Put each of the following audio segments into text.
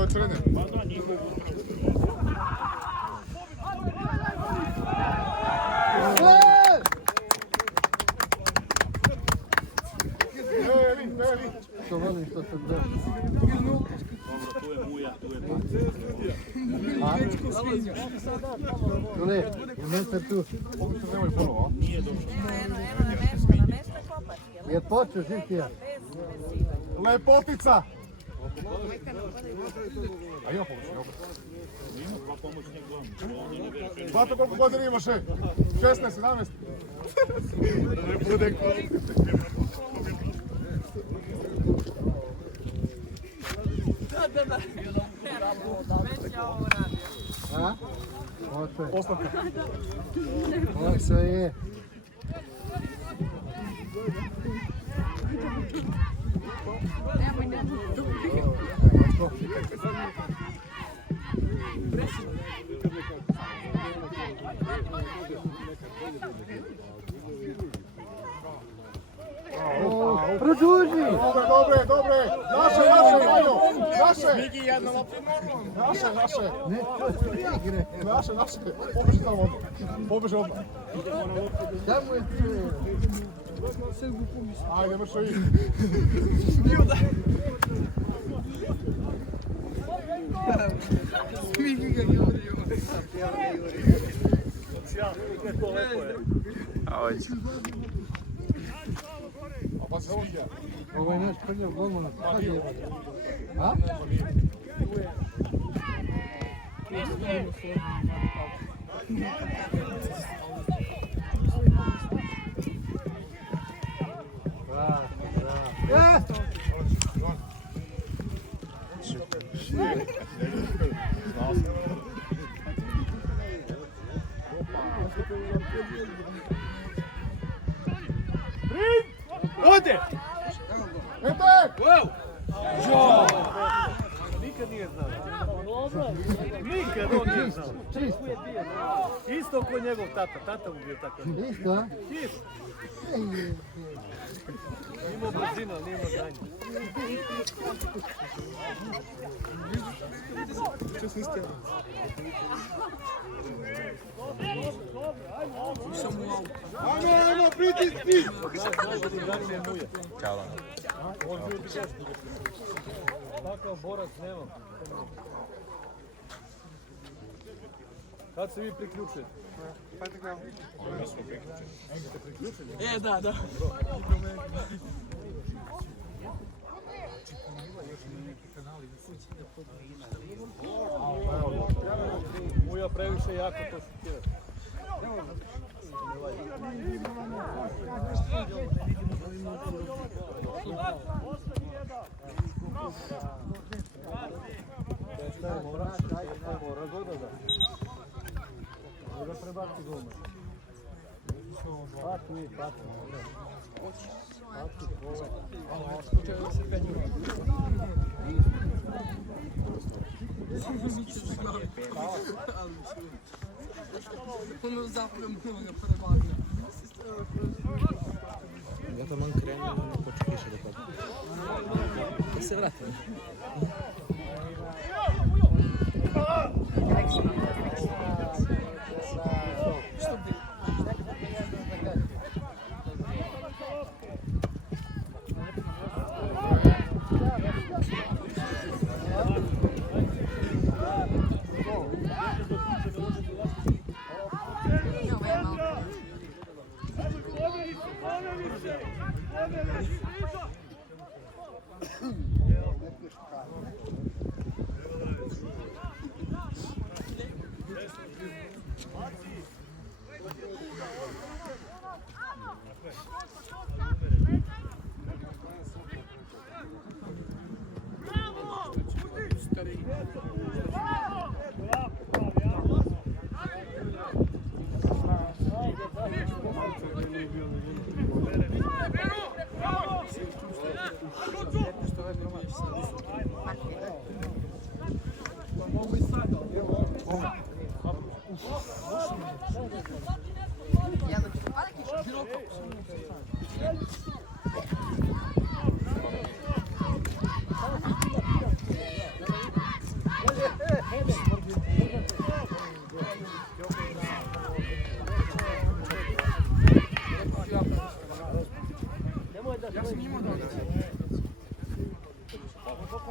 to je trener. Što volim što se da. Dobro, tu je Muja, tu je Čuli, umete tu. Ovdje se nemaju ponovo, a? Nije dobro. Je počeo Žikija. Lepotica! A ima pomoć, nema. Ima dva pomoćnjak glavno. Znate koliko godina imaš, 16, 17? Da ne bude A? Može. Ostavka. Može je. Produži! Dobre! Naše, Vajno! Naše! Naše! Ne, to je igre. Naše! Pobeži tamo odmah. Pobeži odmah. Samo je tu. Ajde, možeš to ići. Smigi ga Jurio. A pa se ovdje. Ovo je naš prljav golman. A? Ode! Ete! Wow! Nikad nije znao. Nikad on nije znao. Čisto. Isto ko njegov tata. Tata mu bio takav. Isto, a? Isto. Imao brzinu, ali nije imao znanje. Ajmo, pritisni! Ćao. Takav borac nema. Kad se vi priključujete? Da. Muja previše jako to šutira. Mora prebaci golman. Pati mi, pati. Ono zapravo mnogo prebaga. Ja to mam krenu, ne počekaj še do toga. Da se vratim.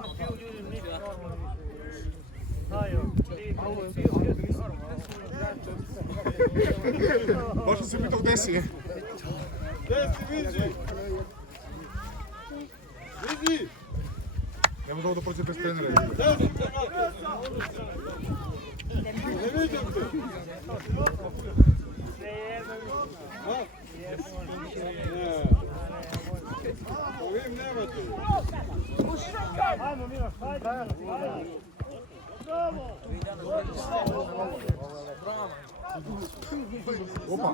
ne piju ljudi ništa normalno. Ajo, Baš sam se pitao gde si je. Ne mogu da prođe bez trenera. ajmo Miloš, ajde. Opa!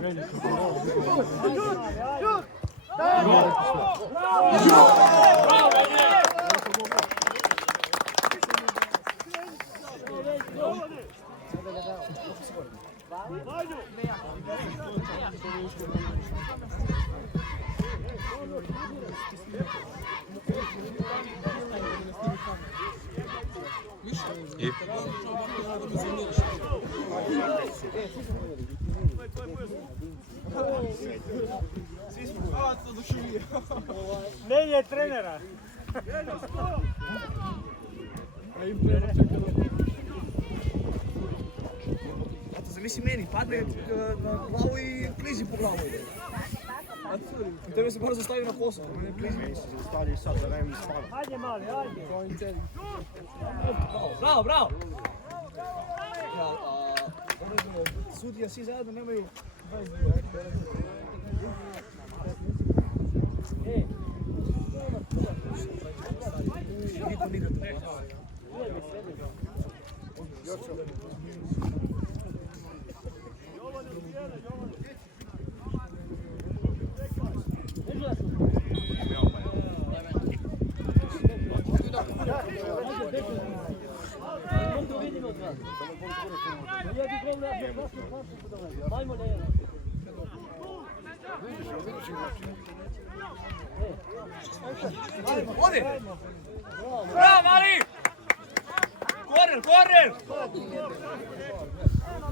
I? Menje trenera. Zamisli meni, padne na glavu i klizi po glavu. Tebe se brzo stavi na posao, a mene klizi. Ajde mali, ajde. Bravo, bravo! Sudija, svi zajedno nemaju 22. Niko ne igra. Ode! Bravo, Mali! Korner, korner!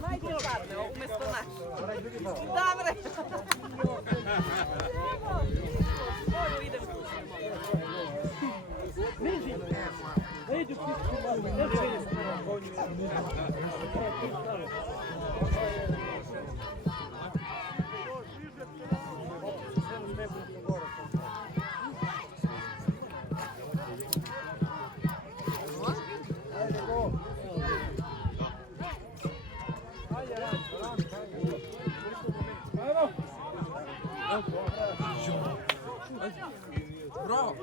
Majte padne, umjesto naš. Dobre. Bravo!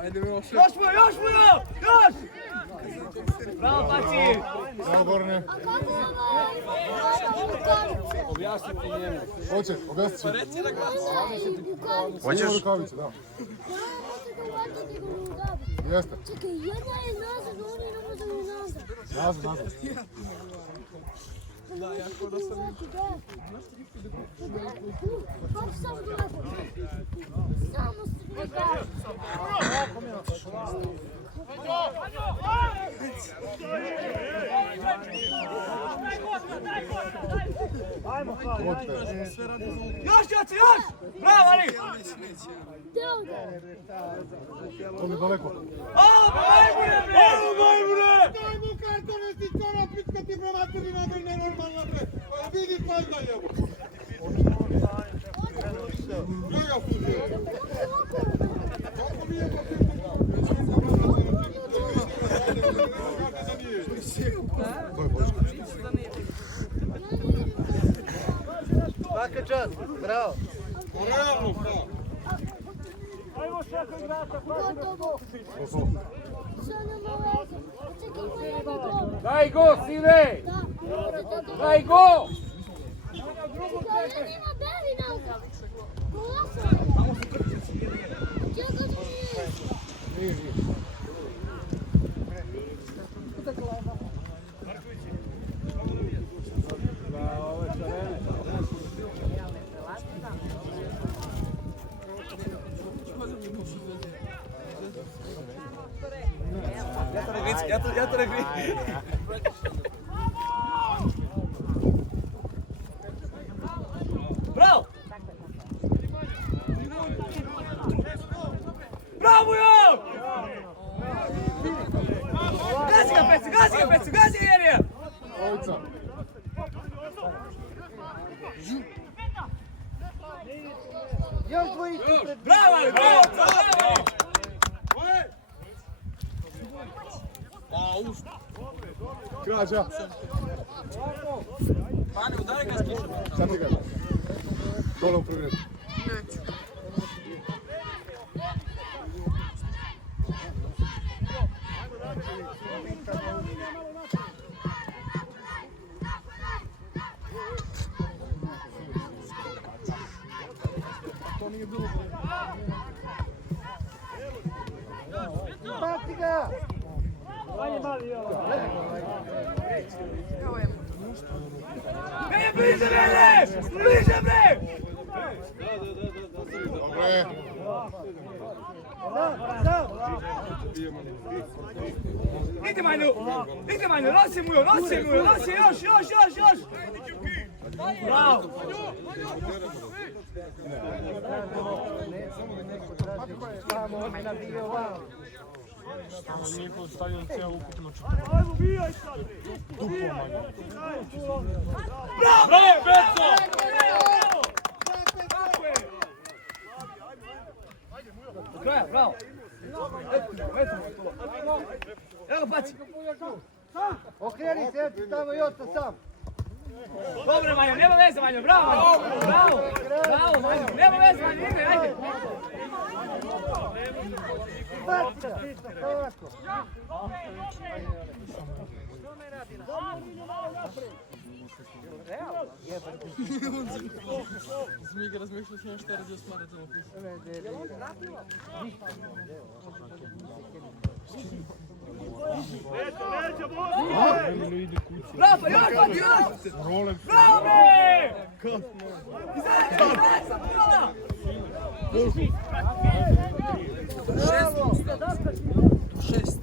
Ajde, Miloše! Još mu, još! Bravo, Paci! Bravo, Gorane. Objasni ti njemu. Hoće, objasnit ću. Reci na glas! Hoćeš? Rukavice, da. Jeste. Čekaj, jedna je nazad, oni ne možemo nazad. Nazad. Da, jako da sam... Kako sam gledao? Samo se gledao. Ajmo, hvala, ajde. Još! Bravo, Ali! To mi je daleko. Majmune! Daj mu kartone, ti kora pitka ti promatili na mene normalno bre. Vidi panda jebo. Draga fuže. Kako mi je Svaka čast, bravo. realno, bravo. Ajmo šefa igrata, Gotovo. Sad nema veze. Čekaj, ko je gol? Daj go, sine! Da, Daj go! ja nema beli nazad. Kola sam. Čekaj, nije. Vjetar Ja to ne vidim. Bravo! Bravo jo! Gazi ga Pecu, gazi ga Jerija! Ovica. Još dvojicu pred... Bravo, Ali, bravo! Krađa. Pane, udari ga stiša. Sad ti ga. Dole u prvi red. Baci ga! Ne, bliže mene! Bliže me! Dobre. Idite Manju, nosi mu još! Bravo! Bravo, Beco! Do kraja, bravo! Evo ga paci! Okreni se, tamo i osta sam. Dobre Manju, nema veze Manju, bravo Manju! Bravo Manju, nema veze Manju, igre, ajde! Baci ga, ovako. Zmiga razmišljaš na šta radi osmarati na pisu. Bravo, pa još! Bravo me! Šest.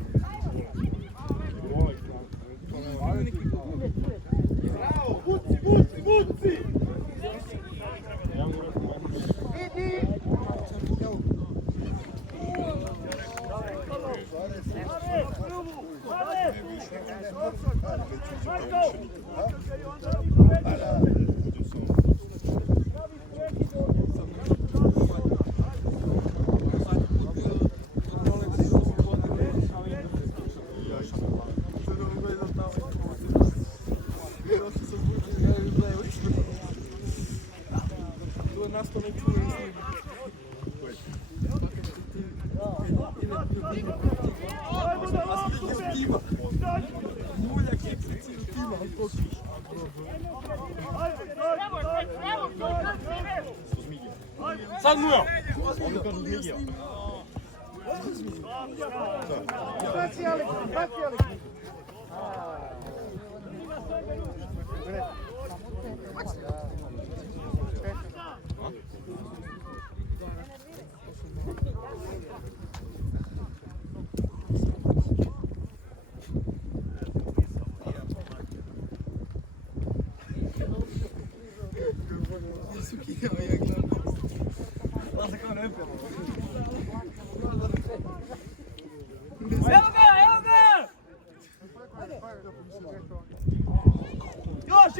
Sad mu je! Baci Alex! Evo ga! Još!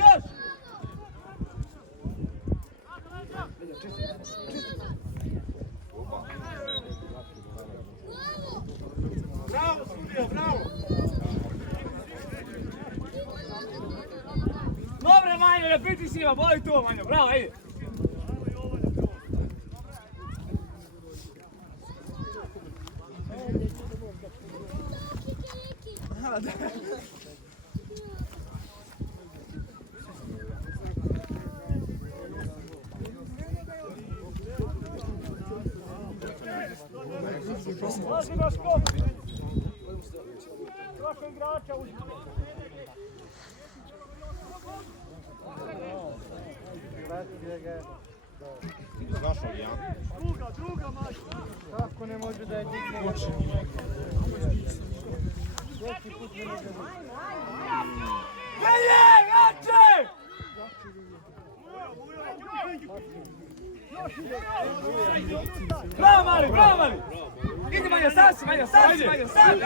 Bravo, sudija, bravo! Dobre Manju, ne pritisni ga, boli to Manju, bravo, ajde! Laži ga škop! Svako igrača uđe! Zašao li ja? Druga mač! Kako ne može da je digne? Bravo Mali, bravo Mali! Idi Manja, sad si Manja, sad si Manja, sad!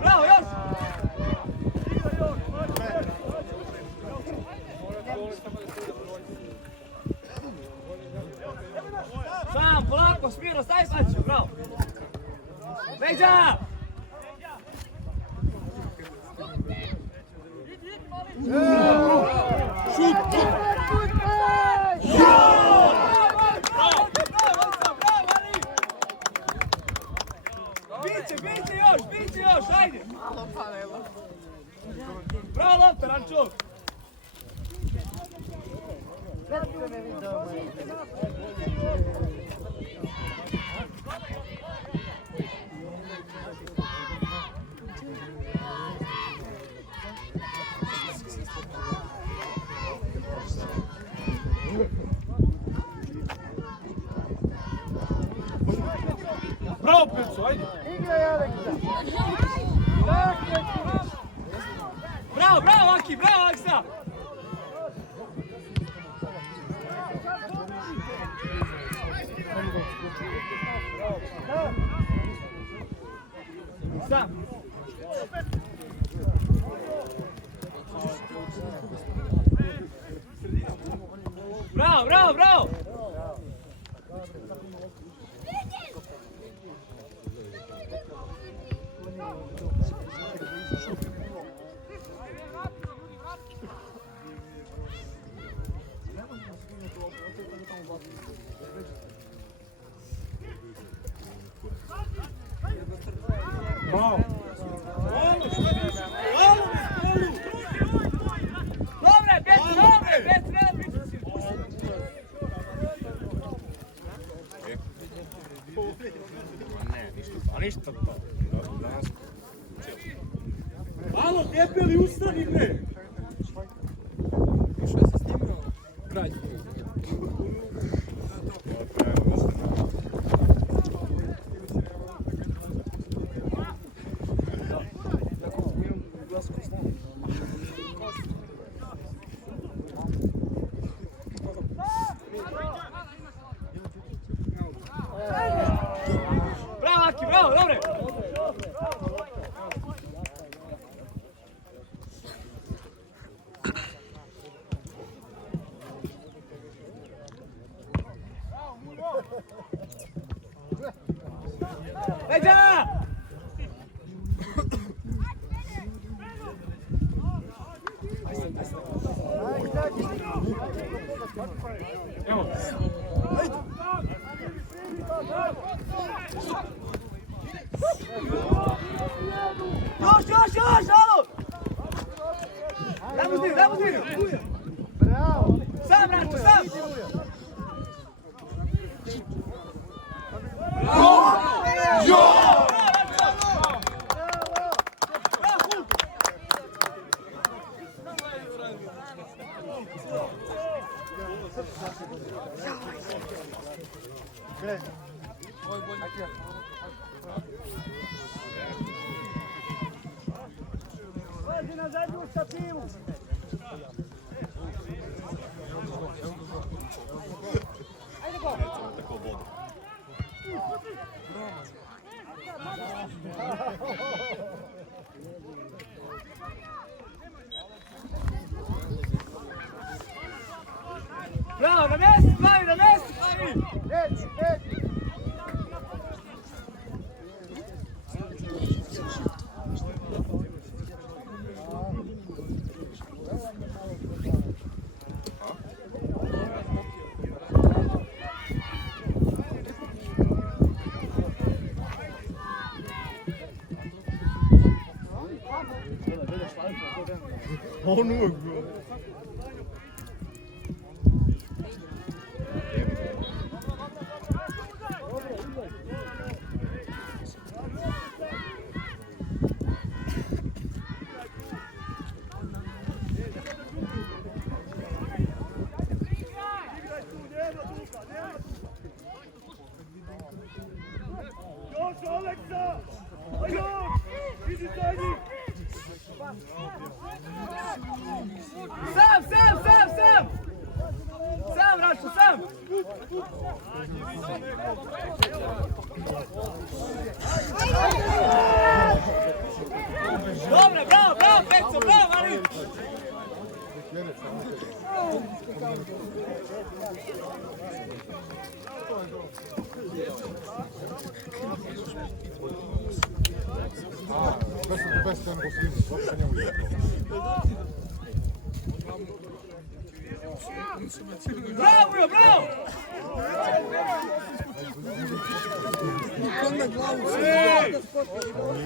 Bravo, još! Sam, polako, smiro, stavi paču, bravo! Veđa! Biće još, ajde! Malo palelo. Bravo lopta, Rančov! Bravo, Peco, ajde! Bravo, bravo, Aki, bravo, Aksa! Sam! Bravo, bravo, bravo! Bravo! Dobre, bez treba pričati. Ništa to. Alo, debeli, ustani bre! Što je se snimio? Kralj. Bravo, Aki, bravo, dobre! Veđa! Evo! Još, alo! Daj mu zbir! Sam, Rančo, sam! Na zadnju stativu! Bravo, na mjestu, Slavi! On uvijek bilo. Sam, Raško, sam! Dobre, bravo, Pekco, bravo, Marin! Bez ten posljednji, uopće ne uvijek. Bravo, bravo!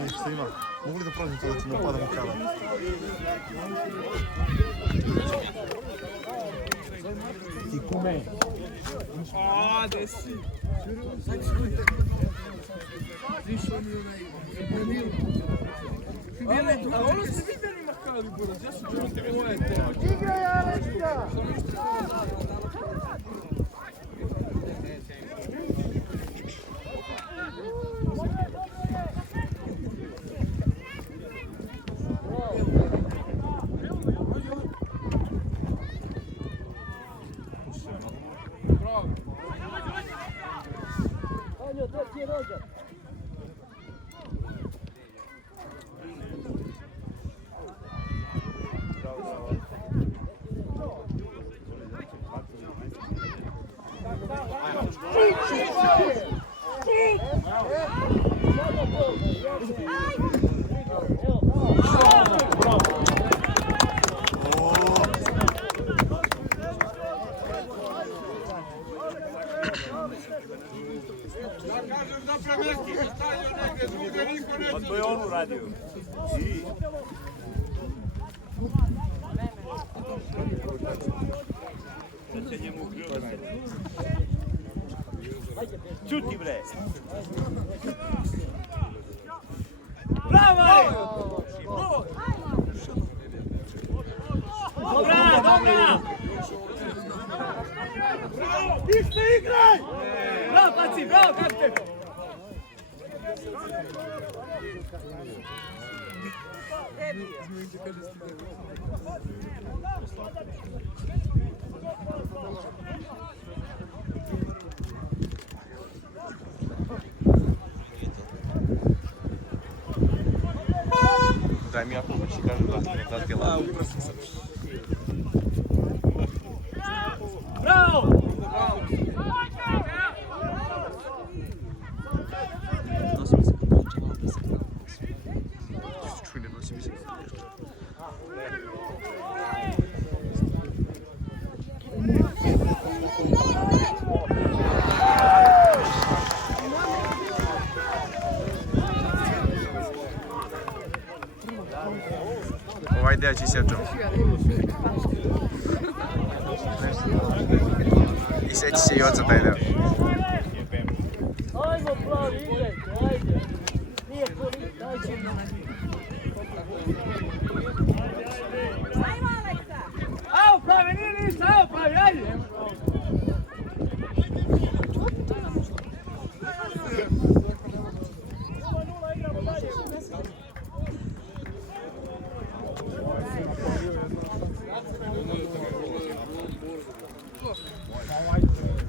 Šta ima? Mogu li da prođem to da ti ne opadam u kava? Ti kume. A, gde si? A ono ste vidjeli Makabi, Boras, ja sam čuo tvoje teme. Igraj, Aleksa! Ja kažem da premesti, da stavio negdje drugdje, niko neće. Pa to je on uradio. I... Čuti bre! Bravo, Marin! Dobra, dobra! Ište igraj! Bravo, Paci, bravo, kapten! Daj mi ako hoći kažem da ti je lako. Bravo! Ovaj deo će sjećam. I sjeći se i oca taj deo. Ajmo pravi, igrajte, ajde. Nije to ništa, ajde. Ajmo, Aleksa! Evo pravi, nije ništa, evo pravi, ajde!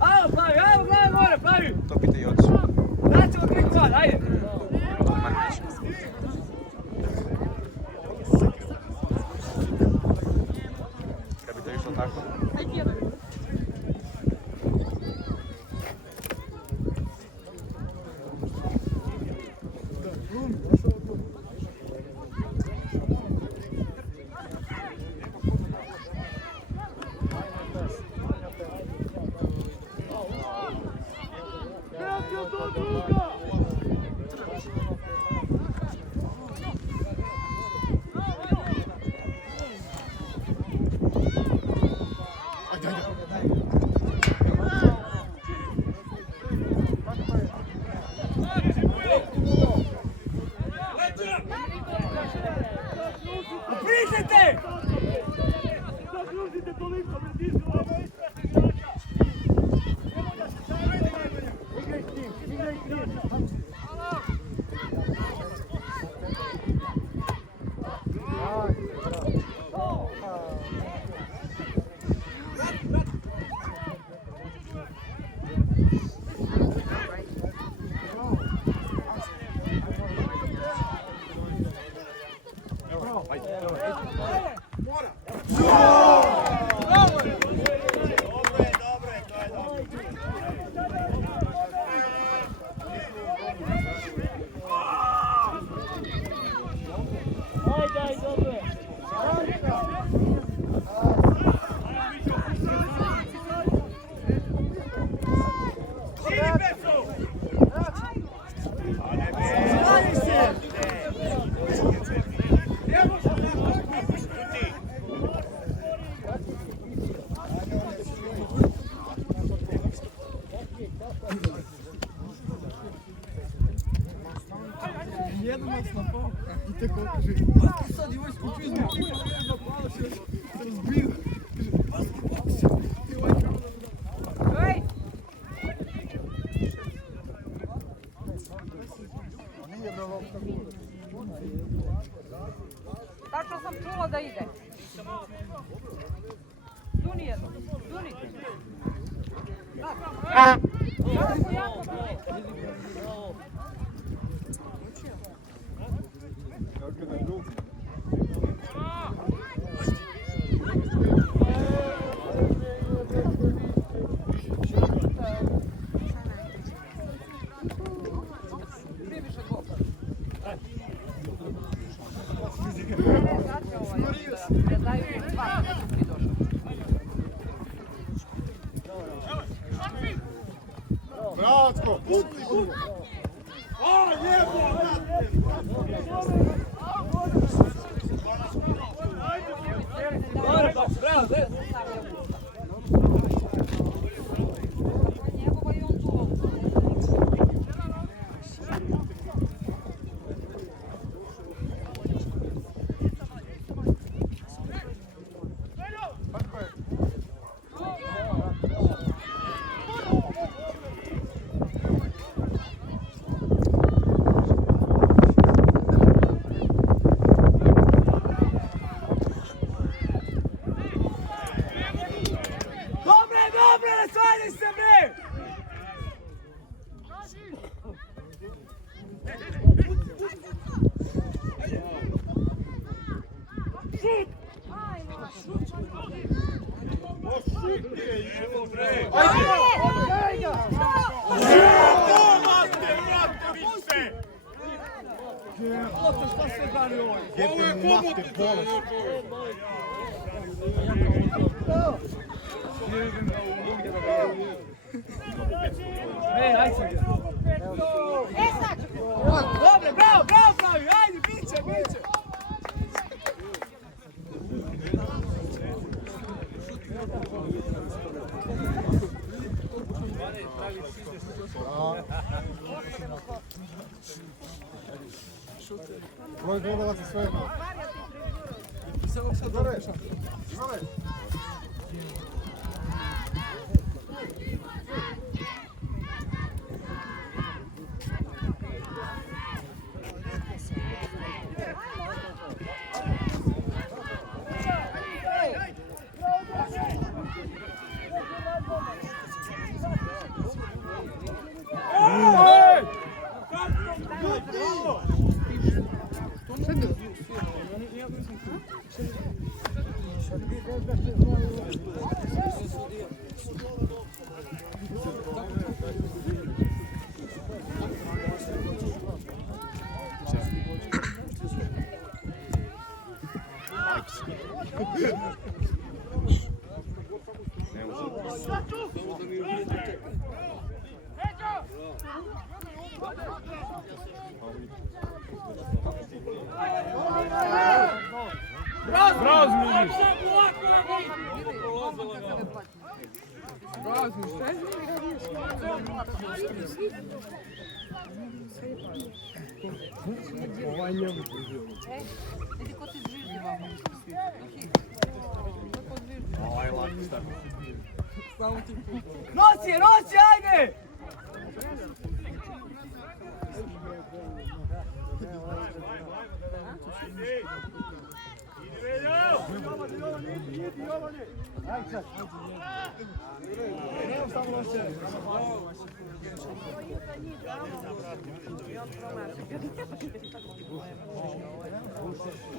Evo pravi, evo gledaj more, pravi! To pita i ocu. Daćemo 3 kvad, ajde! Marković. Kad bi to išlo tako? Priznite! Jedan nas napao. I te ko kaže, Baski sad i ovaj skupio iz Bukina, jedan napao se razbio. Kaže, Baski boks. I ovaj kao da... Ej! nije bre lopta gura. Tačno sam čula da ide. Duni jedno, duni. Jako, jako duni. Priviše gol. Ne daju mi dva, ne su mi došli. Bratko, pusti gubo. Njegova i on tu. Dobre, ne svanji se bre! Šta se brani ovo? Jebe mu mater, bolest. Ej, ajde se ga. Dobre, bravo, pravi, ajde, biće. Broj golova za sve. Igore, Igore. Vidi ko ti zviždi vamo. Nosi, ajde!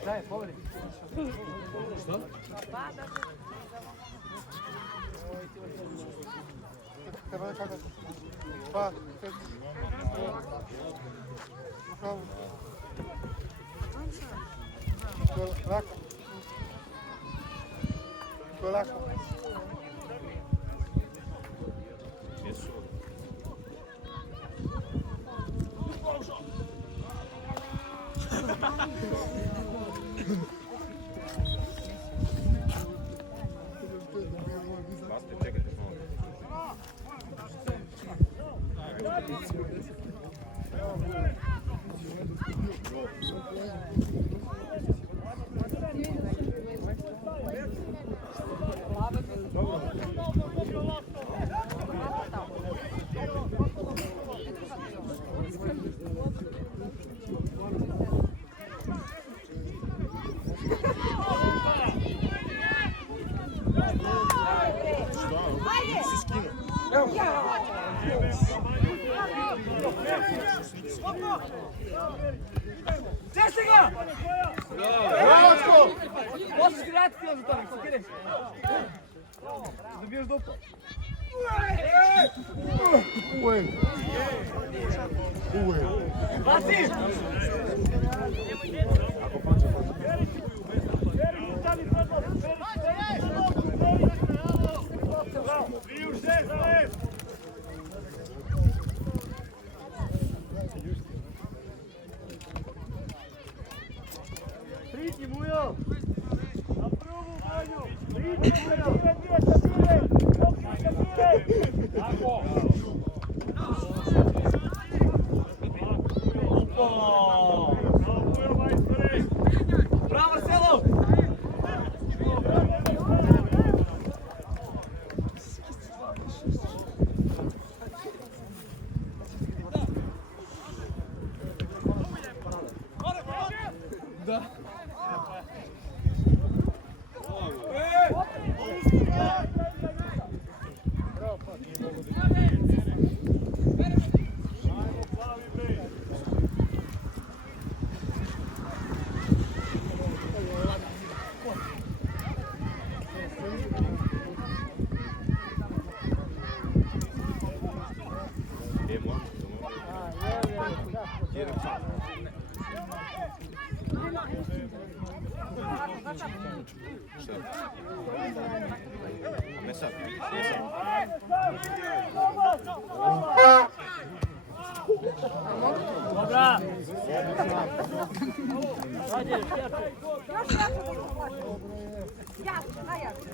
Šta je, povedi? Što? Treba nekada. Pa, tek. Upravo. To je lako. To je lako. Česti ga! Bravo! Možeš gledati film za to, nek se kideš. Dobiješ dupo. Uvek. Uvek. Baci! Priđi Mujo! Na prvu Vanju! Tako! Bravo, Marcelo! Dobra! Ajde, jače! Jače, najjače.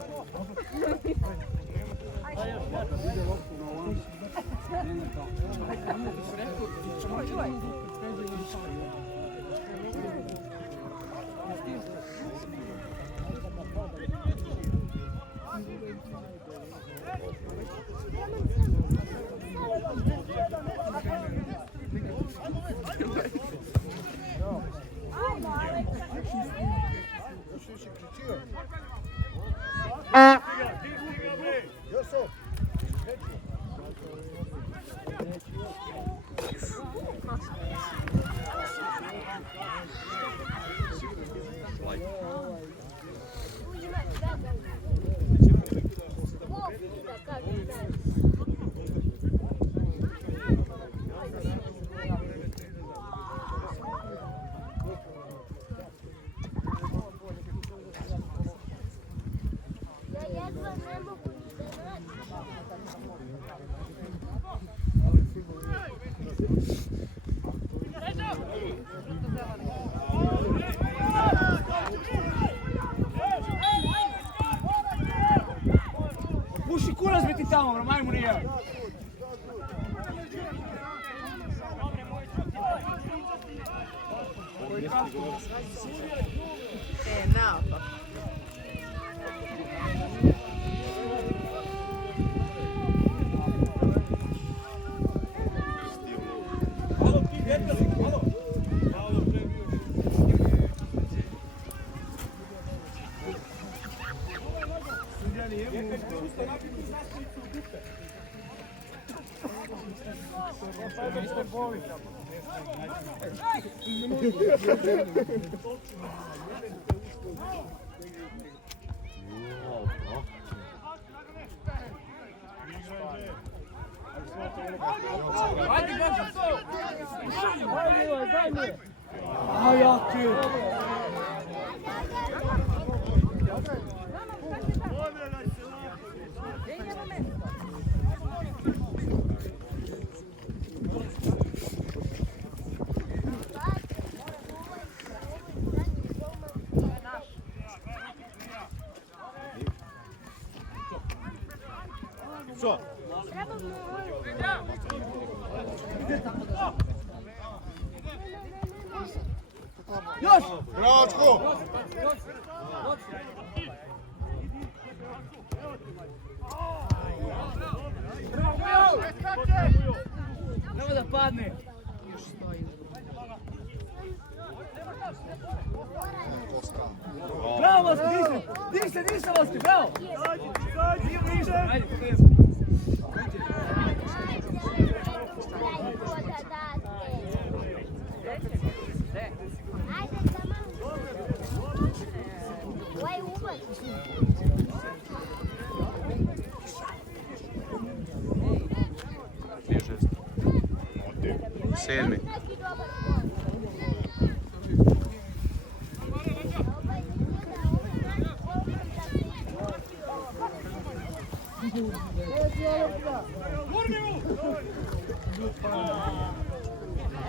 Puši kurac biti tamo, bro, majmu nije. Naopak. Što? Još! Bračko! Nemoj da padne. Bravo, Voski, diži se, Voski, bravo! Ajde, Sedmi.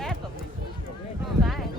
Eto. Daj.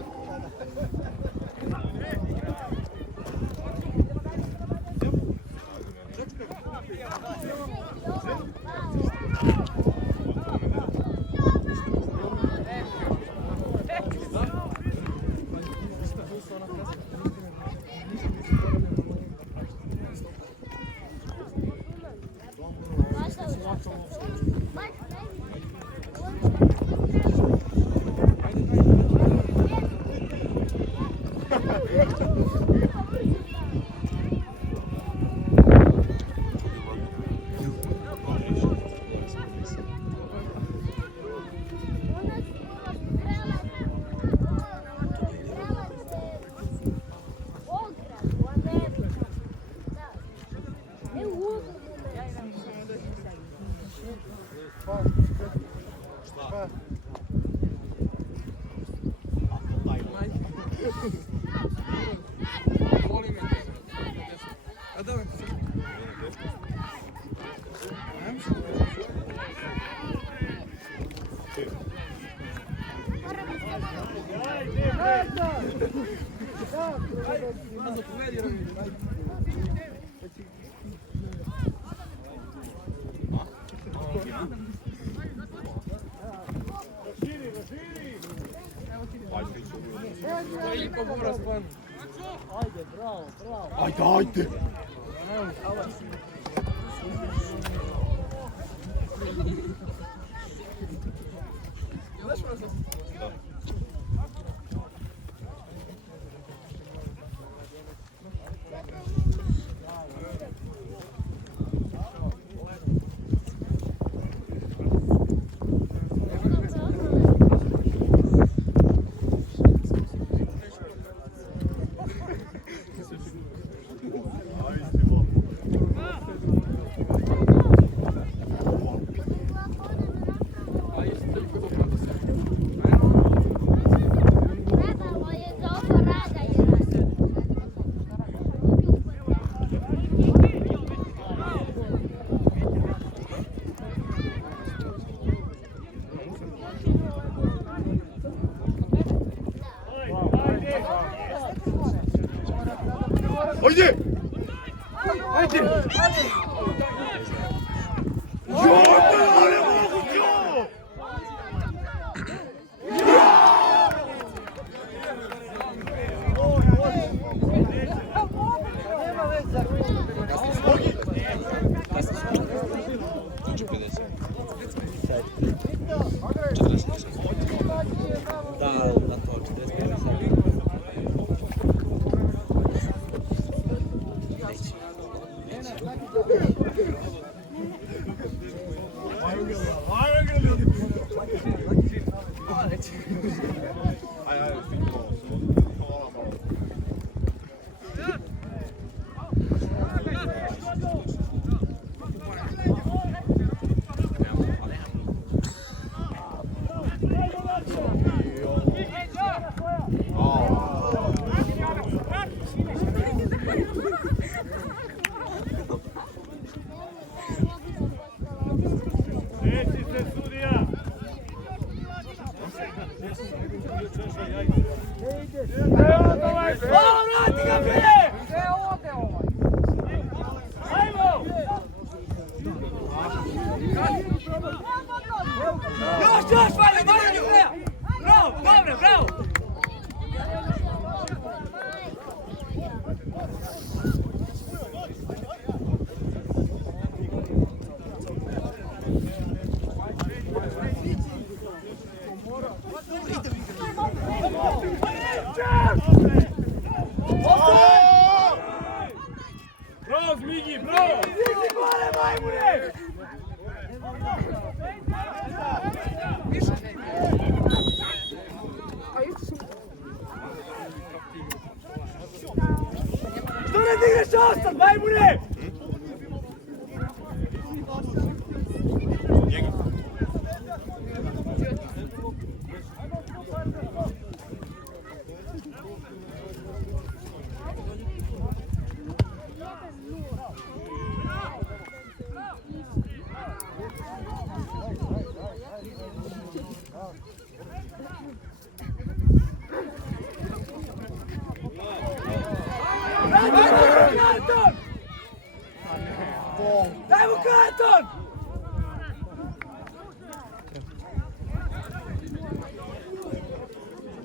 Ajde, ajde! Ajde! Ajde! Joj, ali moguće ovo! Da, na to 45 sati. Još, Vanja, bravo, dobro, bravo! više ostat, majmune! Daj mu karton!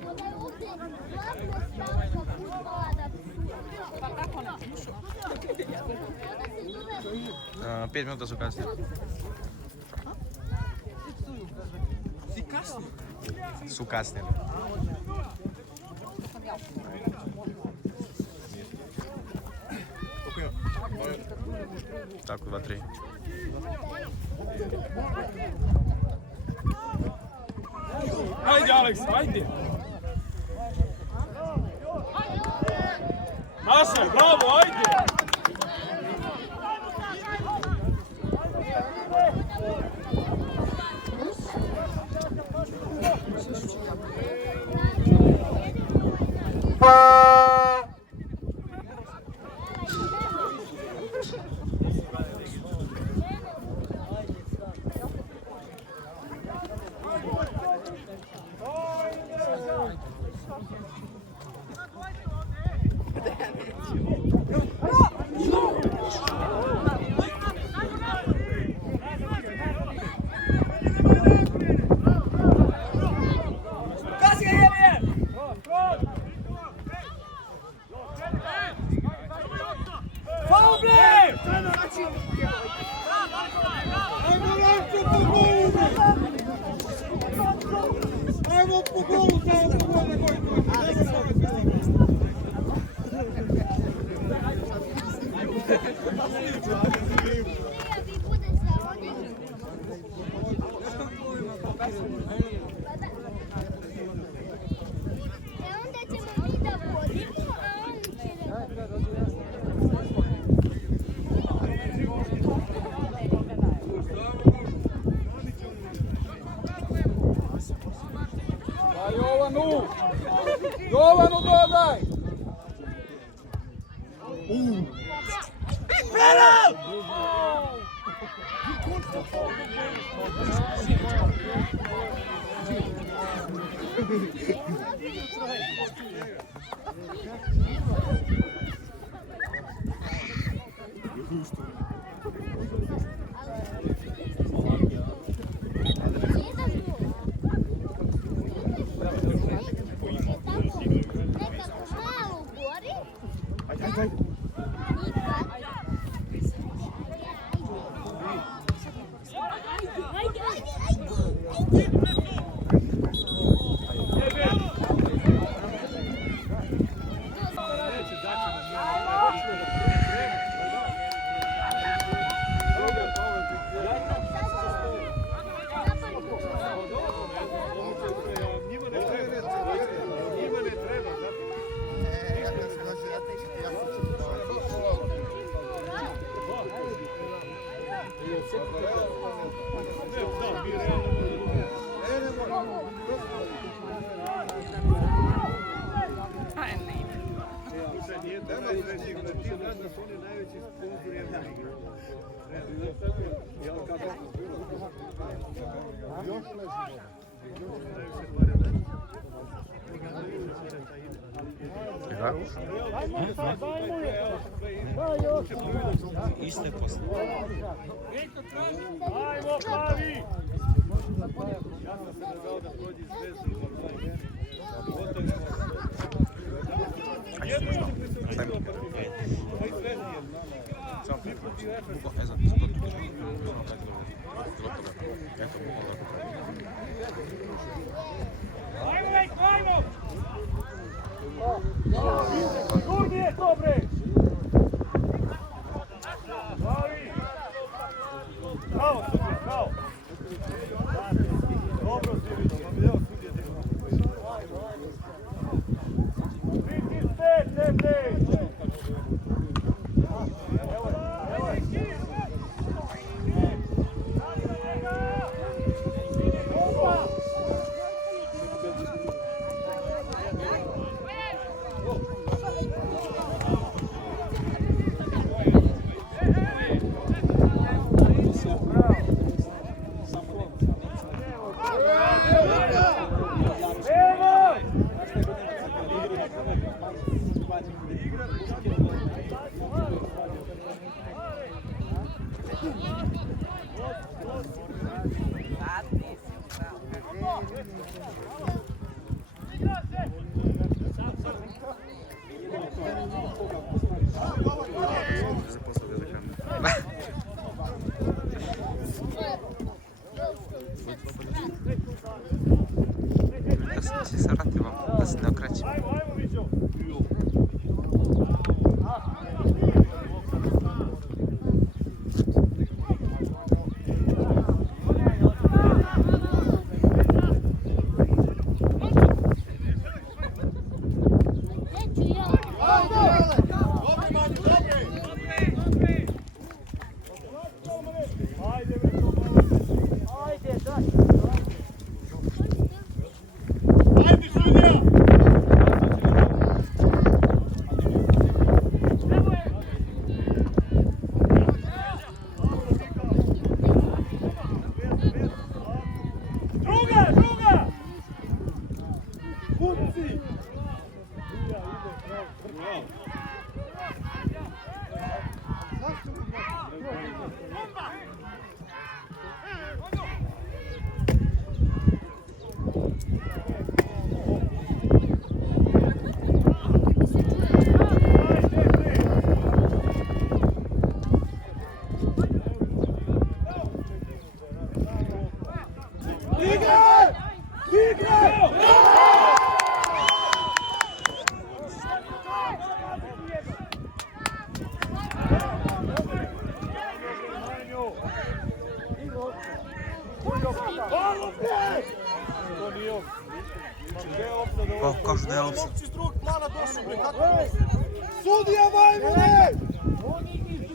Podaj ovdje glavna stavka fudbala da... Pa kako ne? Onda se zove... 5 minuta su kasnije. Su kasnije. Tako, 2-3. Ajde, Aleks, ajde! Naše, bravo, ajde! Ajmo po golu, samo po golu na koji. Vi bude za ovdje. Onda ćemo mi da vodimo, a on će da... Jovanu! Jovanu dodaj! Nekako malo gori. Ajde. Iste posle. Ajmo, plavi! Ajmo, Vejko, ajmo! Drugi je to, bre! Plavi! Bravo, super, bravo! Dobro si vidio, evo sudje. Ja się zaraty mam, bez nie okreći. Kažu da je opsa. Sudija Majmune!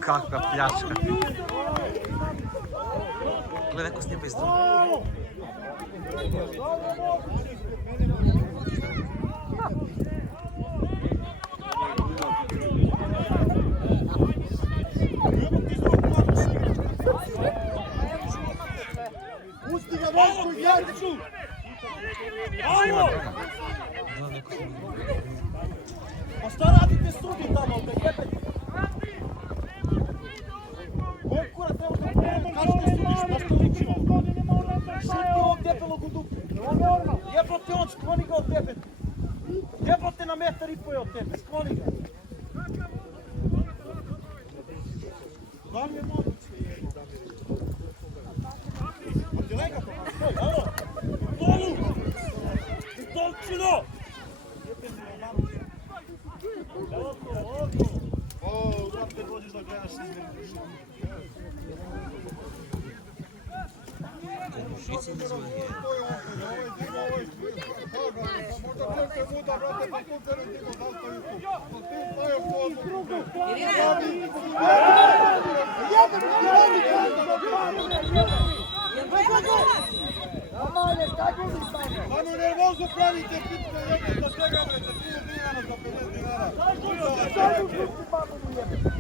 Kakva pljačka. Gledaj neko snima iz druga. Pusti ga Vojko i Jardiću! Ajmo! Pa šta radite sudi tamo, da jebete? Koji kurac treba da pomoći? Kaži da sudiš, pa što ličimo? Šuti ovog debelog u dupe. Jebote on, skloni ga od tebe. Jebote na 1,5 m je od tebe, skloni ga. Da li je moguće? Ti lega to, stoj, evo! Dolu! Dolčino! O, brate, dođeš da gledaš izmjeri. Žica ne zove je. Možda čekaj muda, brate, pa tu celu tigo zaostaju tu. Ti stoje u podu. Manu nervozu pravite, pitne jedne za čega, bre, za 30 dinara, za 50 dinara. Ja sam znali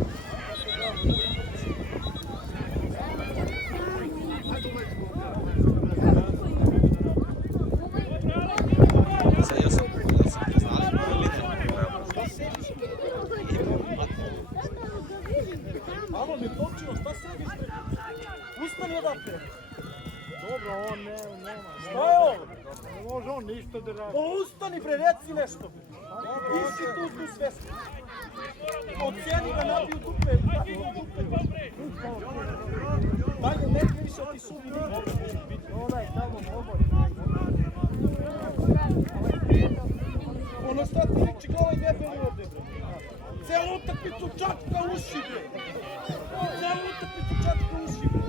Alo, mi točio, šta sediš? Ustani odakle. Dobro, on nema. Šta je ovo? Ne može on ništa da radi. Pa ustani bre, reci nešto. Iši tu svesku. Ocijeni ga, nabiju dupe. Dajde, neki više ti sudi. Onaj tamo mogo. Ono šta ti liči kao ovaj debeli ovdje bre. Celu utakmicu čačka uši bre. Celu utakmicu čačka uši bre.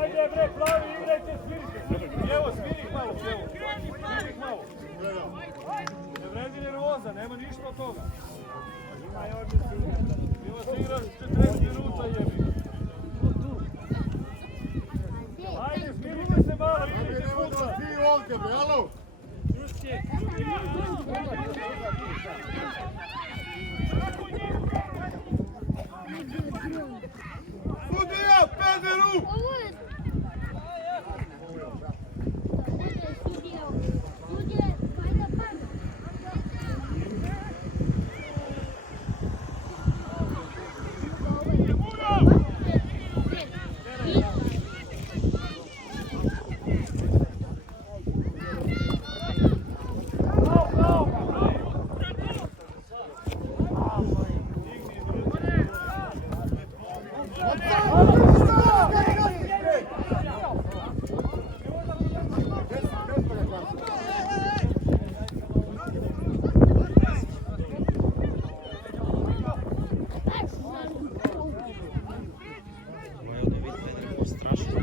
Ajde bre, pravi Gledajte, smirite. Evo, smirih malo, evo. Smirih malo. Ne vredi nervoza, nema ništa od toga. Bilo se igra 40 minuta jebi. Ajde, smirite se malo, idite futbol. Ti ovdje, bre, alo! Sudija, pederu! Ovo je... Sudje, hajde pan. Moje od ovih trenerima strašno.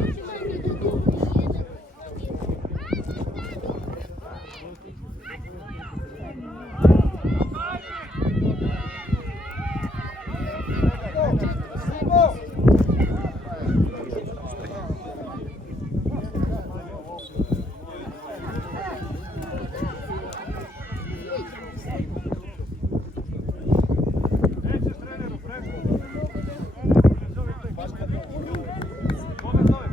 Nećeš treneru, preko. Kome zoveš?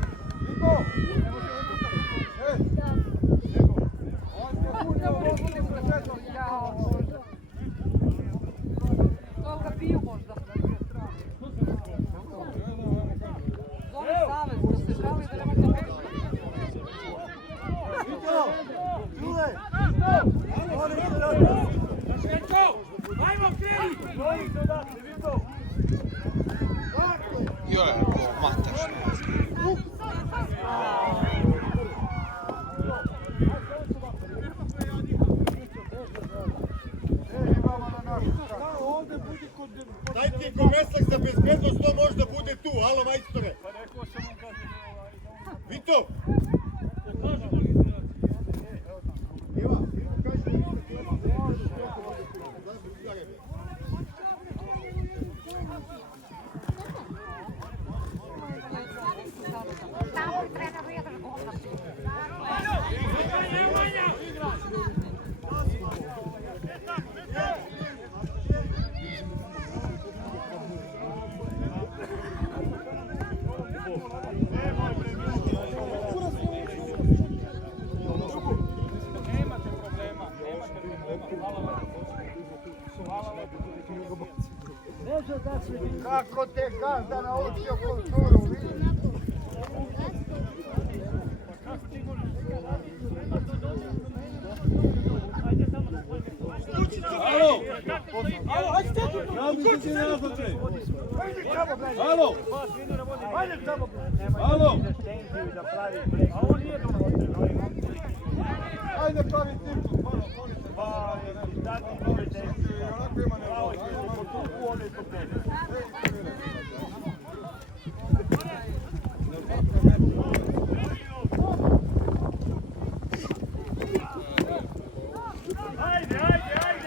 Toga piju možda. Zove savez, da se žali da nema to piju. Joj, mater što. Daj ti komesak za bezbednost, to možda bude tu, alo majstore. Vito! Kako te gazda naučio kulturu, vidiš? Alo! Alo, hajde steći! Kući se nazad, bre! Alo! Alo! A on nije Ajde pravi tim. Ajde, ajde, ajde!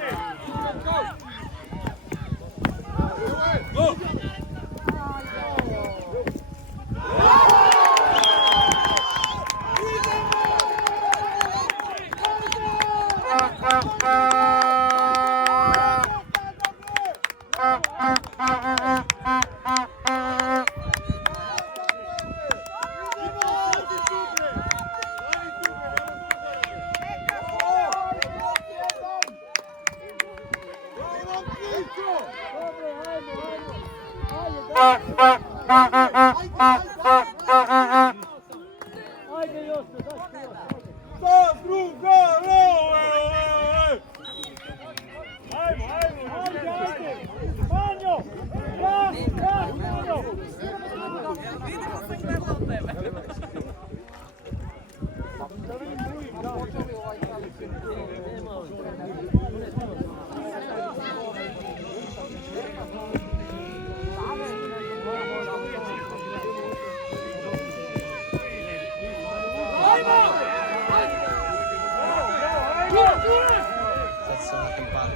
Sad se na tom pali.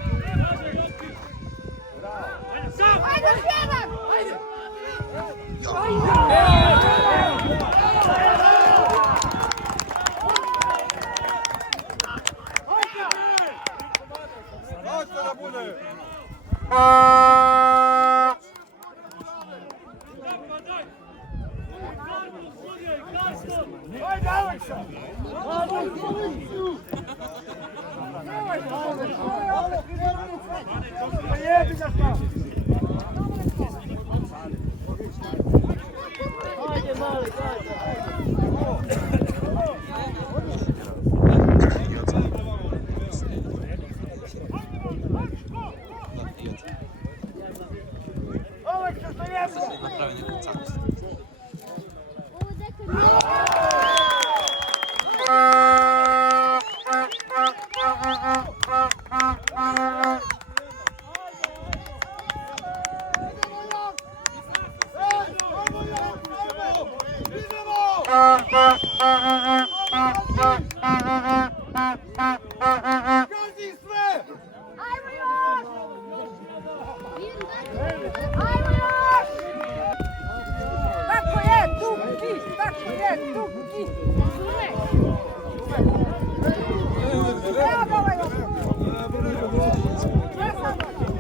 Ajde, jedan! Zašto da bude? Ajde, Aleksa! Jebi ga tamo! Ajde, mali, Aleksa, što jebi ga! Napravi neku cakost. Ovo deka Gazi sve! Ajmo još! Ajmo još! Tako je, Tuki! Tako je, Tuki! Evo ga ovaj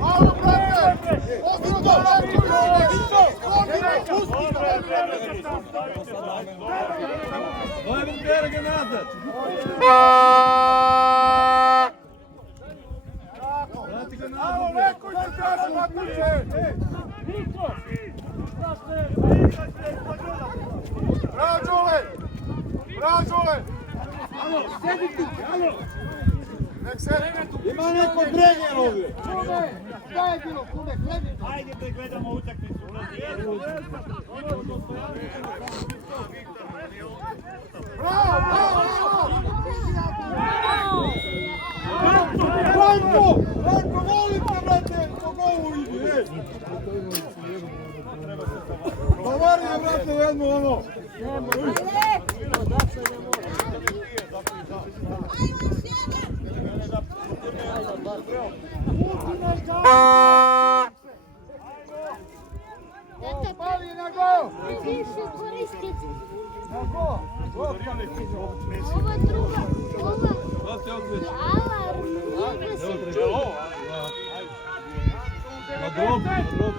Alo, brate! Osim to, Ajmo Berge nazad! Vrati ga nazad! Alo, neko će kaže na kuće! Bravo, Đule! Bravo, Đule! Nek sedi! Ima neko trener ovdje! Šta je bilo, kume, gledi? Ajde da gledamo utakmicu. Bravo, bravo! Branko! Branko, molim te, brate! Po golu ide, ej! Bavarija, brate, jedno ono! Pali na go! Više koristiti. Na go! Ova druga, ova alarm nije se Na drop, na drop!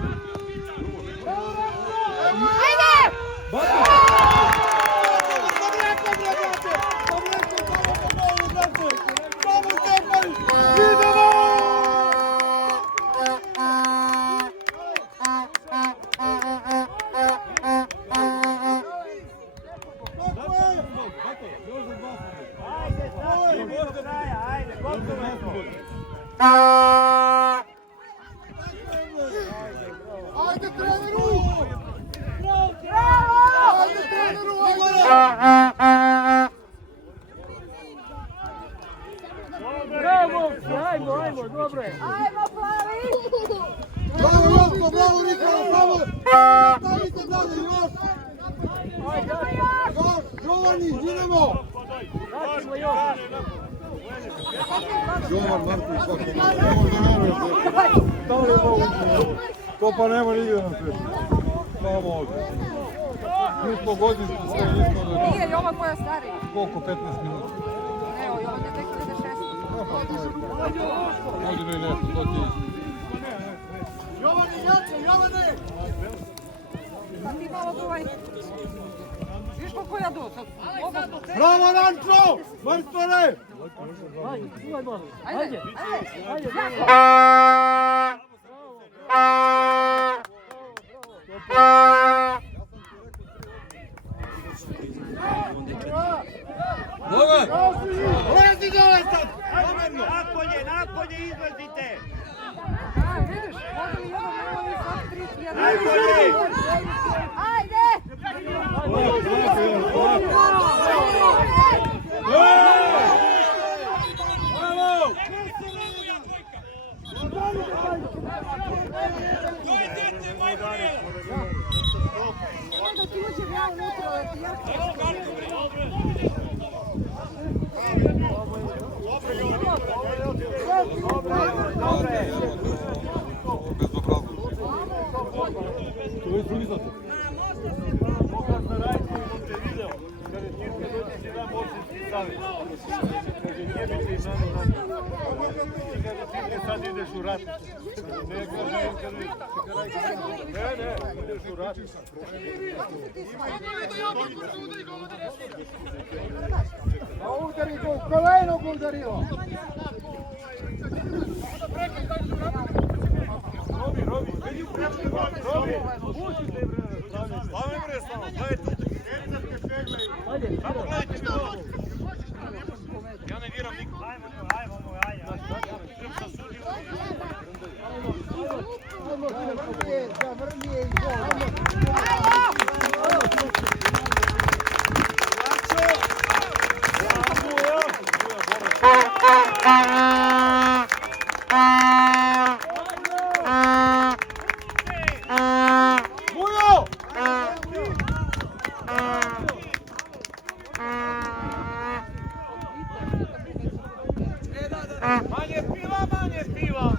Ajde! Ajde, treneru! Bravo! Ajde, treneru, ajde! Bravo, ajmo, dobro je. Ajmo, plavi! Bravo, Josko, bravo, Nikola, bravo! Stavite dalje, još! Još, Jovani, idemo! Vraćamo još. Jovan Marković, svako malo. Ne može da verujete. Da li je moguće? To pa nema nigdje na svijetu. Samo ovdje. Mi smo godišnji sve nismo da... Nije Jovan koja starija. Koliko? 15 minuta. Evo, Jovan je 2006. Godinu i nešto, to ti je. Jovane, jače, Jovane! Pa ti malo duvaj. Viš koliko ja du sad? Bravo, Rančo! Vrstore! Ajde, ajde. Dobar! Ulazi dole sad! Napolje izlazite! A, vidiš, vodili jedan malo i sad 3-1. Ajde! Onda ti uđe ja unutra, da ti ja... Savi. Kaže, nije mi ti znamo nami. I kaže, ti sad ideš u rat. Ne, ideš u rat. A udari go, koleno go udarilo. Robi, vidi u prečku, Robi, pušite bre. Slavi bre, samo, gledajte. Samo gledajte mi ovo. Ja ne viram nikom. Zavrnije i gol. Manje piva!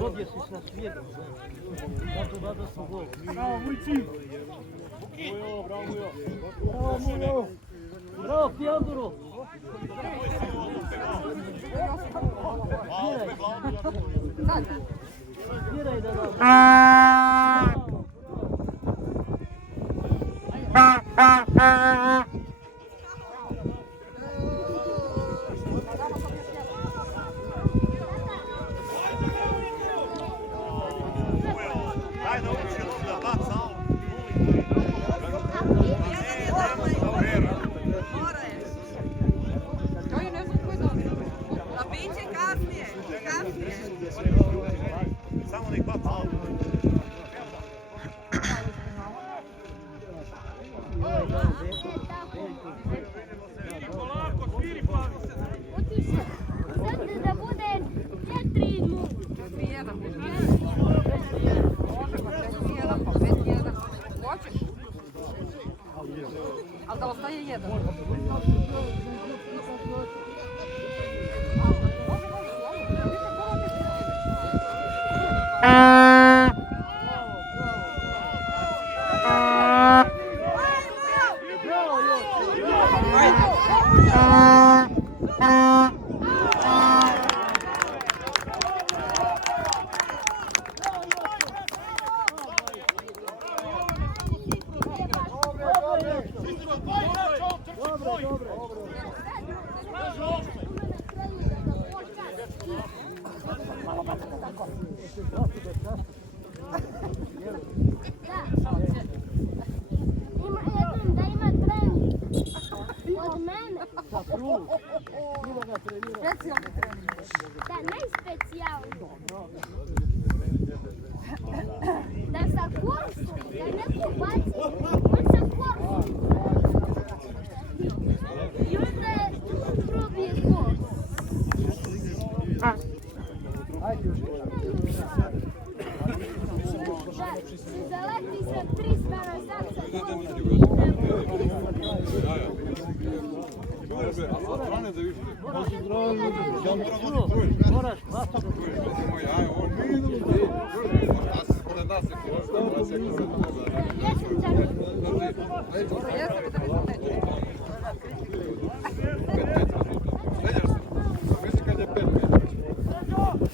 Dobiješ na svijetu. Zato da sam gol. Bravo, moj cilj! Bravo! Bravo, Pijanduru! Sviraj da nam. Samo nek baca auto. Polako, sviri Pavi. Da bude 4-0. 5-1. Hoćeš? Ali da ostaje 1. Od mene. Specijalni trening. Da, najspecijalno. Da sa kursom, da neko baci, on sa kursom. I onda probije kurs. Da, zaleti sa 3 strana srca. Strane da više. Moraš, glasno.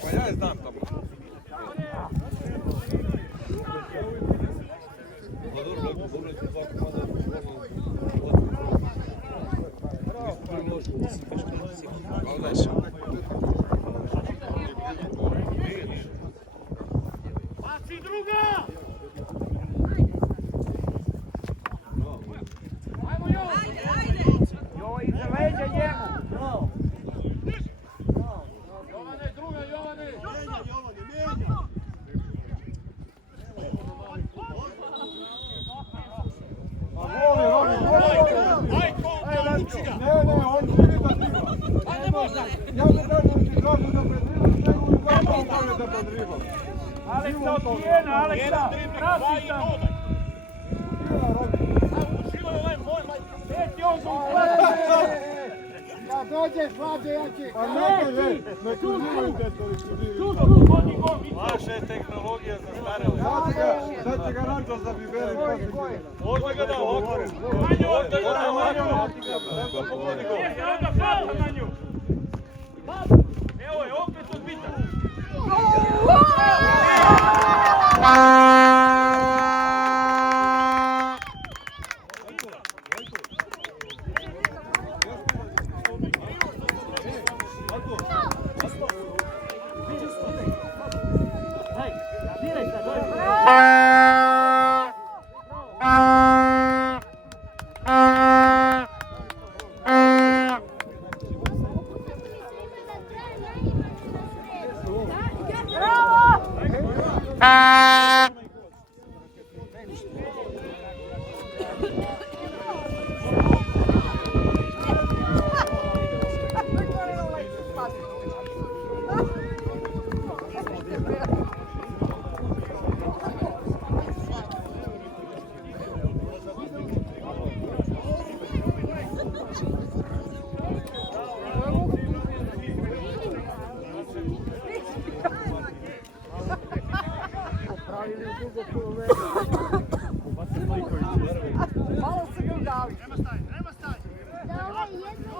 Pa ja je znam tamo. Baci druga! Ajmo Jo! Jo, iza leđa njemu! Bravo. Jovane, druga, Jovane! Ne, on živi da driba. Ja ne kažem ti kako da predribaš, nego mi kako da predribaš. Aleksa odbijena, Aleksa! Prati tamo! Kad dođeš, mlađe, ja će... Pa ne uzimaju dečko, Vaša je tehnologija zastarela. sad će ga nađo za bibere. Možda ga da ovako. Možda ga da ovako. Onda fala na nju. Evo je, opet odbitak. Malo se mu dali. Da ovaj jedno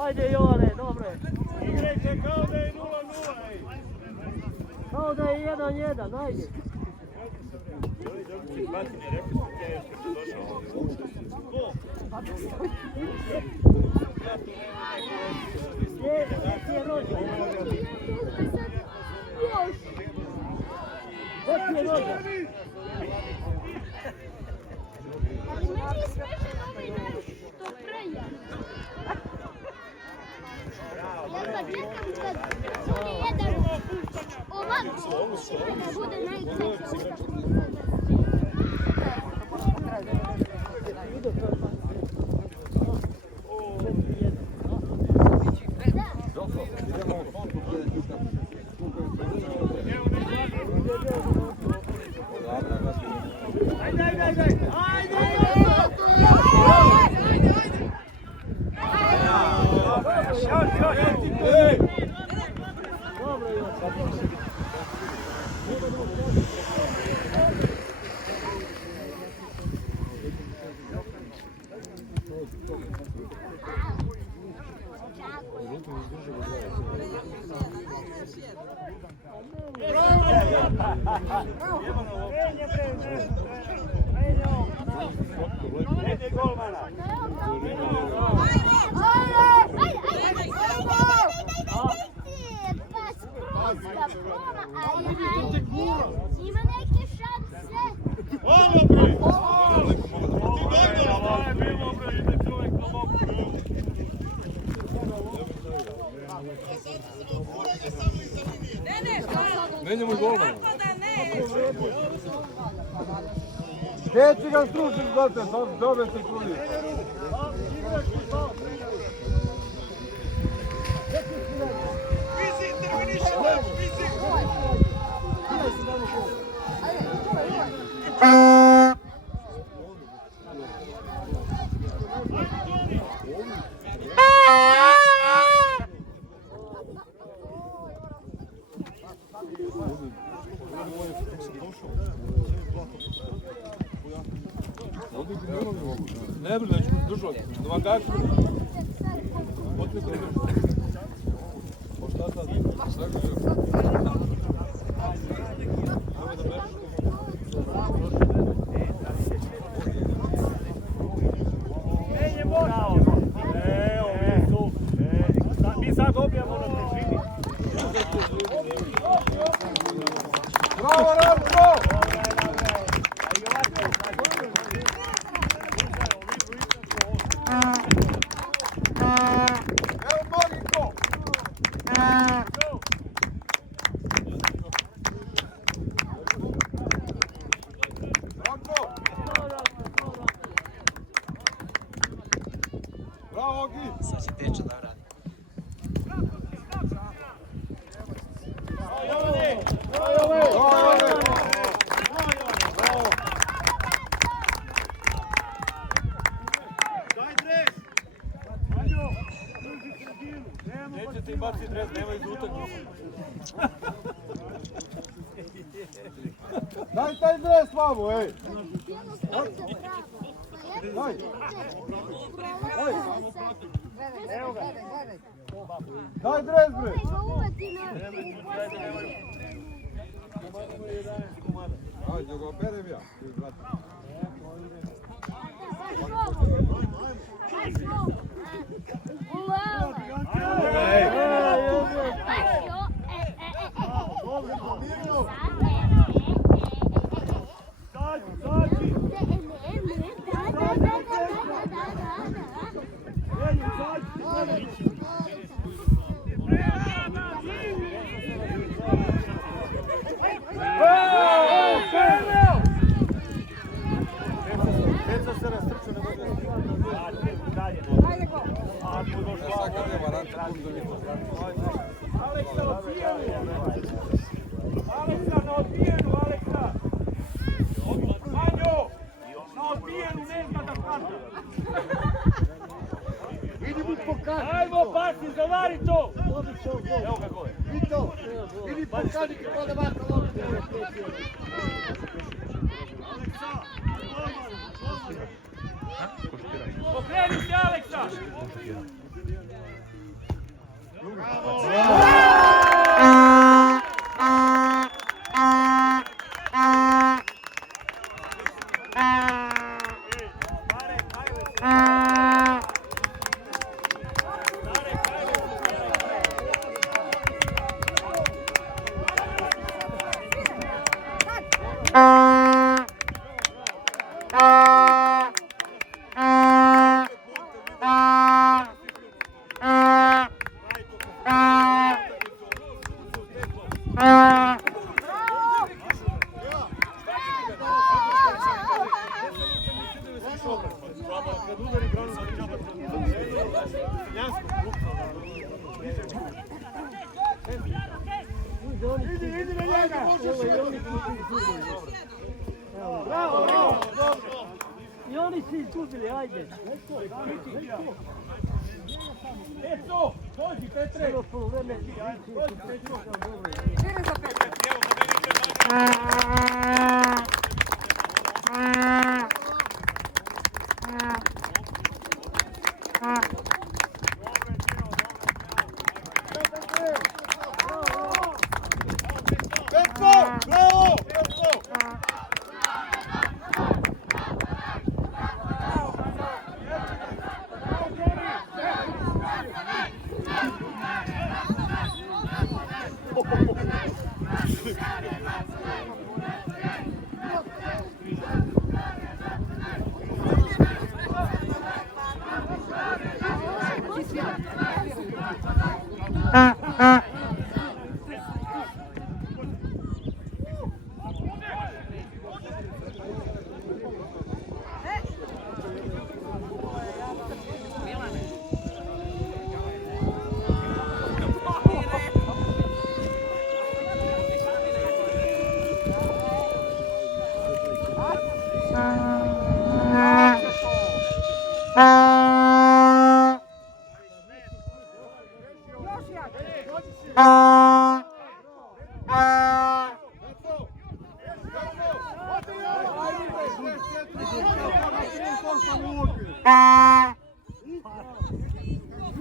Ajde Jovane, dobro je. Igrajte kao da je 0-0. Kao da je 1-1, ajde. Gdje je rođa? Gdje je rođa? ali meni je smešan ovaj naš što prlja. Ja ga gledam kad bude jedan ovako, da bude najkraće. Ajde golmana. Ima neke šanse. Ovo bre! Ovo je bilo bre, ide čovjek na loptu. Ne njemu i golman. Gdje će ga stručiti, znate, dobe se krudi. Ne brine, ću držati. Da vam kažem. Otme se držati. O šta sad? Sve ga želim. Nemoj da bežiš. Mi sad dobijamo na težini. Bravo, Ramko! Evo Boginko! Ramko! Bravo, Ogi! Sad će Teča da vrati. Neće ti baciti dres, nemoj iz utakmice. Daj taj dres, mamu, ej! Daj! Daj dres, bre! Ajde, ga operem ja. Aleksa, na odbijenu, Aleksa! Manjo! Na odbijenu, ne zna da hvata! Idi mi pokaži. Ajmo, pasi, zavari to! Evo ga gole. Vito, idi pokaži kako da vata loptu. Pokreni se, Aleksa! Idi na njega. I oni su izgubili, ajde. Eto, dođi Petre! Čiri za Petra. Petko, bravo! Petko!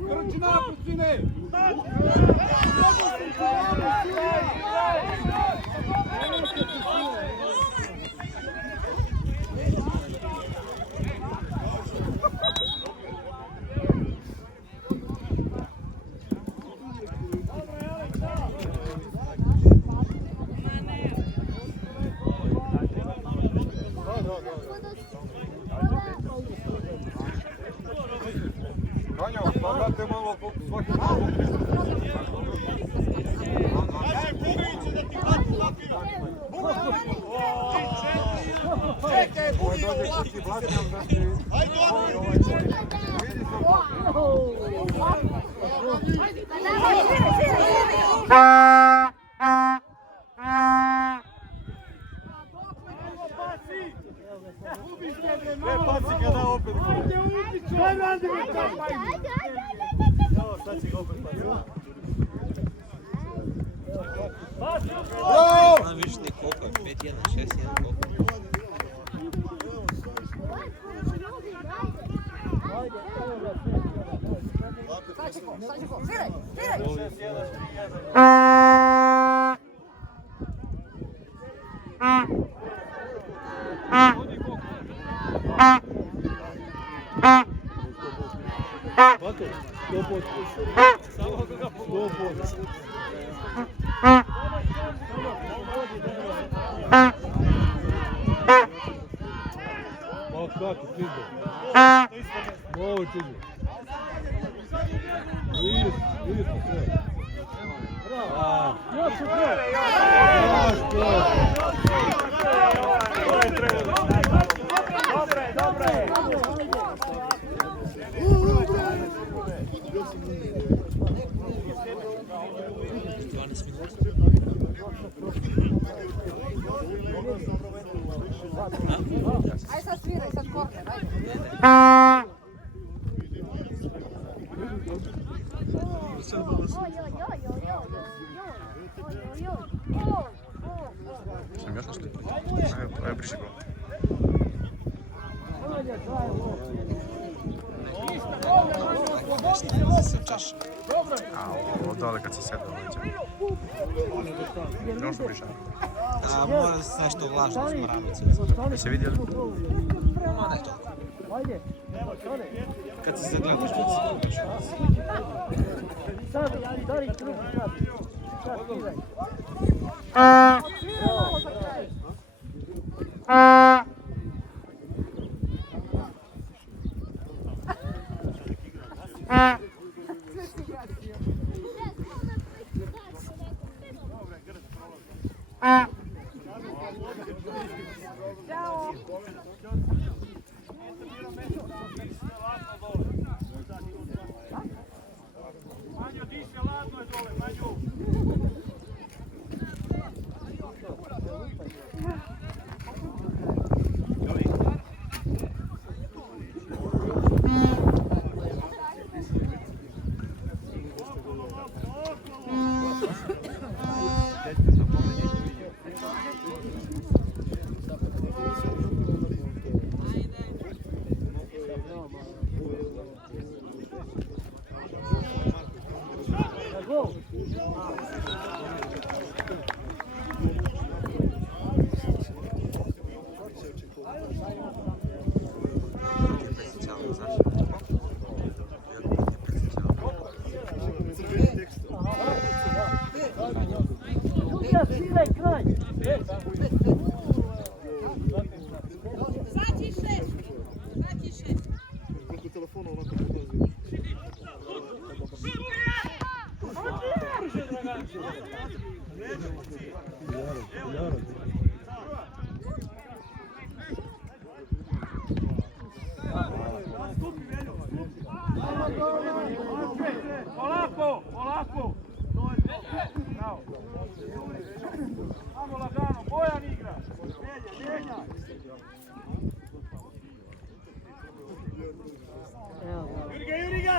Trči napred, sine! Kanjo, pogledajte malo svaki malo. Čekaj, Bugi, ovako! Ajde! Ajde! Ajde, Evo, sad će ga opet pati. Znam više ti koliko je, 5-1, 6-1, koliko. Sad će ko, sviraj, sviraj! Malo kako, čizdo. Ovo čizdo. Vidiš to sve. Još u kraju. Dobre. 12 minuta. Aj sad sviraj, sad korner, ajde. Sam još nešto? Evo, priši go. A, ovo dole kad se sedao leđa. Ne možeš prišati. A mora da se nešto vlažno s mramice. Jeste vidjeli? Ma ne to. Kad se zagledaš, Manjo, diše, ladno je dole, Manjo. Polako, polako. Bravo. Samo lagano, Bojan igra. Mijenja.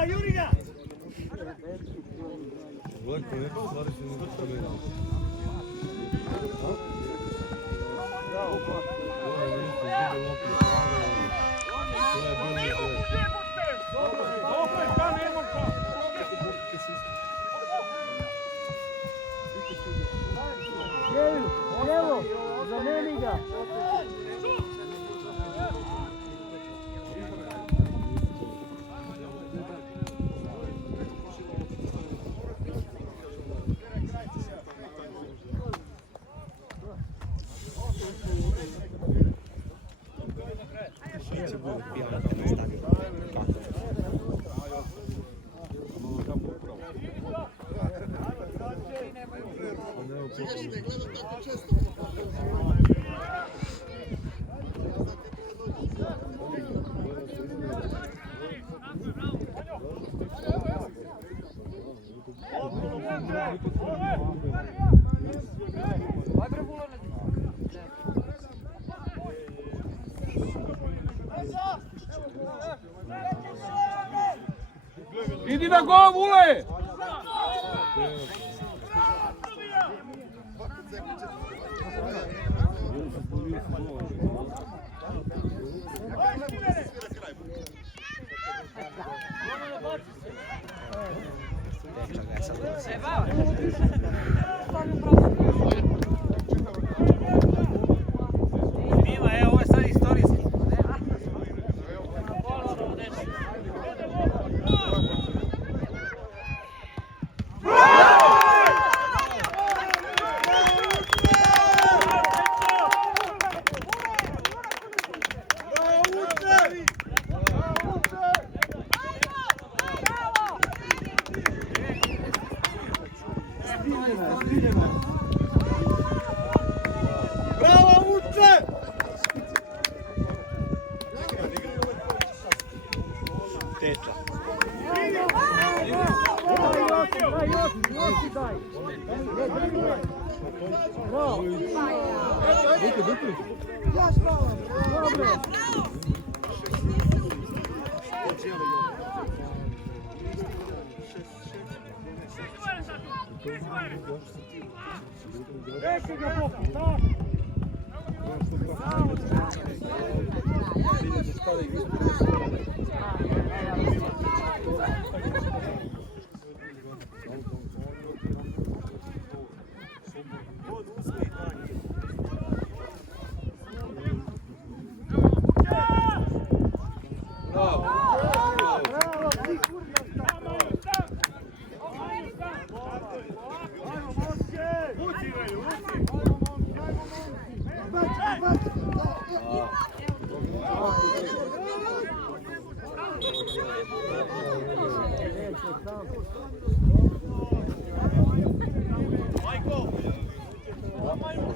Juriga! Lako, neke stvari se ne postavljaju. Evo, zameni ga. Idi na gol, Vule! Ovo je sad istorijski. Bravo, Vuče! Teča.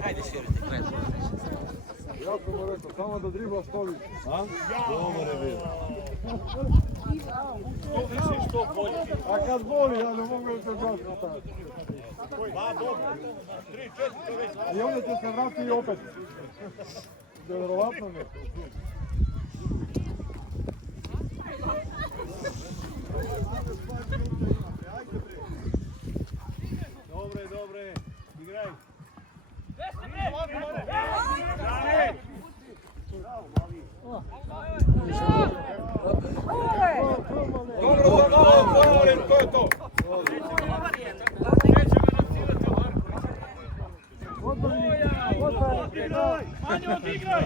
Hajde svirati, krenu. Ja sam mu rekao, samo da driblaš toliko. A? Dobar je bio. A kad boli, ja ne mogu da se gledati na taj. I onda će se vratiti opet. Vjerovatno ne. Dobre, igraj. Dobro, to je to. Manje odigraj!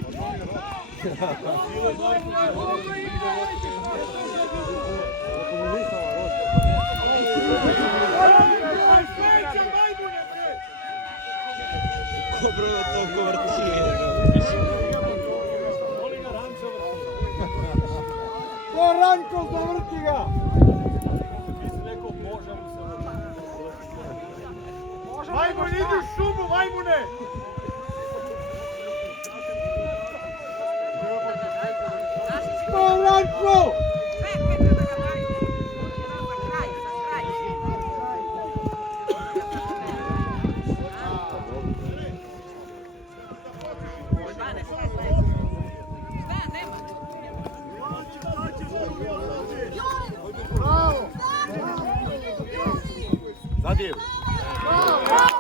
Dobro da to vrti. To Ranko zavrti ga! Majmun, idi u šumu, majmune! To Ranko! Bravo!